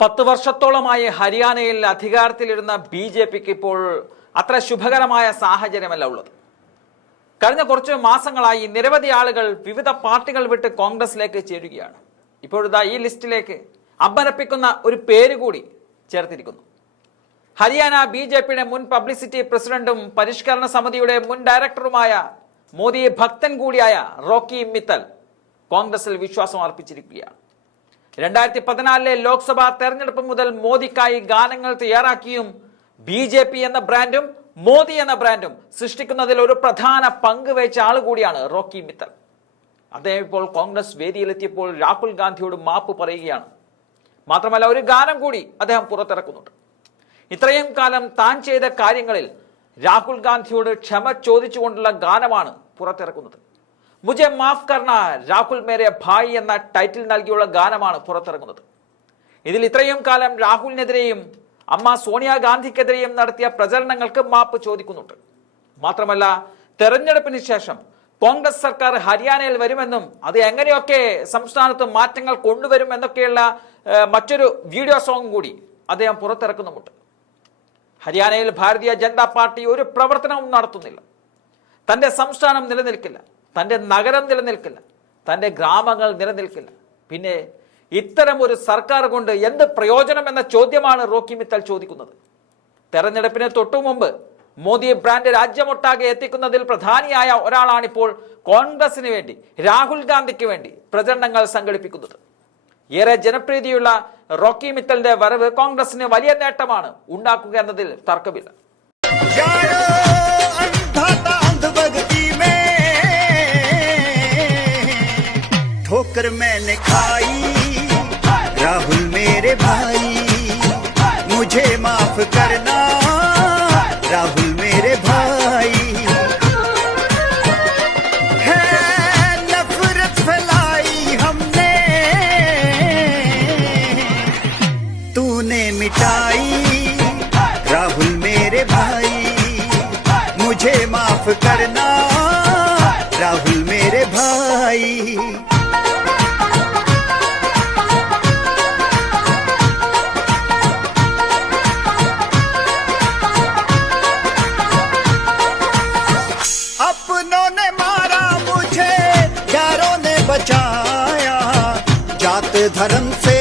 പത്ത് വർഷത്തോളമായി ഹരിയാനയിൽ അധികാരത്തിലിരുന്ന ബി ജെ പിക്ക് ഇപ്പോൾ അത്ര ശുഭകരമായ സാഹചര്യമല്ല ഉള്ളത്. കഴിഞ്ഞ കുറച്ച് മാസങ്ങളായി നിരവധി ആളുകൾ വിവിധ പാർട്ടികൾ വിട്ട് കോൺഗ്രസിലേക്ക് ചേരുകയാണ്. ഇപ്പോഴിതാ ഈ ലിസ്റ്റിലേക്ക് അമ്പരപ്പിക്കുന്ന ഒരു പേര് കൂടി ചേർത്തിരിക്കുന്നു. ഹരിയാന ബി ജെ പിയുടെ മുൻ പബ്ലിസിറ്റി പ്രസിഡന്റും പരിഷ്കരണ സമിതിയുടെ മുൻ ഡയറക്ടറുമായ മോദി ഭക്തൻ കൂടിയായ റോക്കി മിത്തൽ കോൺഗ്രസിൽ വിശ്വാസം അർപ്പിച്ചിരിക്കുകയാണ്. രണ്ടായിരത്തി പതിനാലിലെ ലോക്സഭാ തെരഞ്ഞെടുപ്പ് മുതൽ മോദിക്കായി ഗാനങ്ങൾ തയ്യാറാക്കിയും ബി ജെ പി എന്ന ബ്രാൻഡും മോദി എന്ന ബ്രാൻഡും സൃഷ്ടിക്കുന്നതിൽ ഒരു പ്രധാന പങ്ക് വഹിച്ച ആൾ കൂടിയാണ് റോക്കി മിത്തൽ. അദ്ദേഹം ഇപ്പോൾ കോൺഗ്രസ് വേദിയിലെത്തിയപ്പോൾ രാഹുൽ ഗാന്ധിയോട് മാപ്പ് പറയുകയാണ്. മാത്രമല്ല ഒരു ഗാനം കൂടി അദ്ദേഹം പുറത്തിറക്കുന്നുണ്ട്. ഇത്രയും കാലം താൻ ചെയ്ത കാര്യങ്ങളിൽ രാഹുൽ ഗാന്ധിയോട് ക്ഷമ ചോദിച്ചുകൊണ്ടുള്ള ഗാനമാണ് പുറത്തിറക്കുന്നത്. മുജെ മാഫ് കർണ രാഹുൽ മേരെ ഭായ് എന്ന ടൈറ്റിൽ നൽകിയുള്ള ഗാനമാണ് പുറത്തിറങ്ങുന്നത്. ഇതിൽ ഇത്രയും കാലം രാഹുലിനെതിരെയും അമ്മ സോണിയാഗാന്ധിക്കെതിരെയും നടത്തിയ പ്രചരണങ്ങൾക്ക് മാപ്പ് ചോദിക്കുന്നുണ്ട്. മാത്രമല്ല തെരഞ്ഞെടുപ്പിന് ശേഷം കോൺഗ്രസ് സർക്കാർ ഹരിയാനയിൽ വരുമെന്നും അത് എങ്ങനെയൊക്കെ സംസ്ഥാനത്ത് മാറ്റങ്ങൾ കൊണ്ടുവരും എന്നൊക്കെയുള്ള മറ്റൊരു വീഡിയോ സോങ് കൂടി അദ്ദേഹം പുറത്തിറക്കുന്നുമുണ്ട്. ഹരിയാനയിൽ ഭാരതീയ ജനതാ പാർട്ടി ഒരു പ്രവർത്തനവും നടത്തുന്നില്ല. തന്റെ സംസ്ഥാനം നിലനിൽക്കില്ല. തന്റെ നഗരം നിലനിൽക്കില്ല. തന്റെ ഗ്രാമങ്ങൾ നിലനിൽക്കില്ല. പിന്നെ ഇത്തരം ഒരു സർക്കാർ കൊണ്ട് എന്ത് പ്രയോജനം എന്ന ചോദ്യമാണ് റോക്കി മിത്തൽ ചോദിക്കുന്നത്. തെരഞ്ഞെടുപ്പിന് തൊട്ടു മുമ്പ് മോദി ബ്രാൻഡ് രാജ്യമൊട്ടാകെ എത്തിക്കുന്നതിൽ പ്രധാനിയായ ഒരാളാണിപ്പോൾ കോൺഗ്രസിന് വേണ്ടി രാഹുൽ ഗാന്ധിക്ക് വേണ്ടി പ്രചരണങ്ങൾ സംഘടിപ്പിക്കുന്നത്. ഏറെ ജനപ്രീതിയുള്ള റോക്കി മിത്തലിന്റെ വരവ് കോൺഗ്രസിന് വലിയ നേട്ടമാണ് ഉണ്ടാക്കുക എന്നതിൽ തർക്കമില്ല. ठोकर मैंने खाई। राहुल मेरे भाई, मुझे माफ़ करना। राहुल मेरे भाई। है नफरत फैलाई हमने। तूने मिटाई। राहुल मेरे भाई, मुझे माफ़ करना। राहुल मेरे भाई। दुश्मनों ने मारा मुझे यारों ने बचाया। जात धर्म से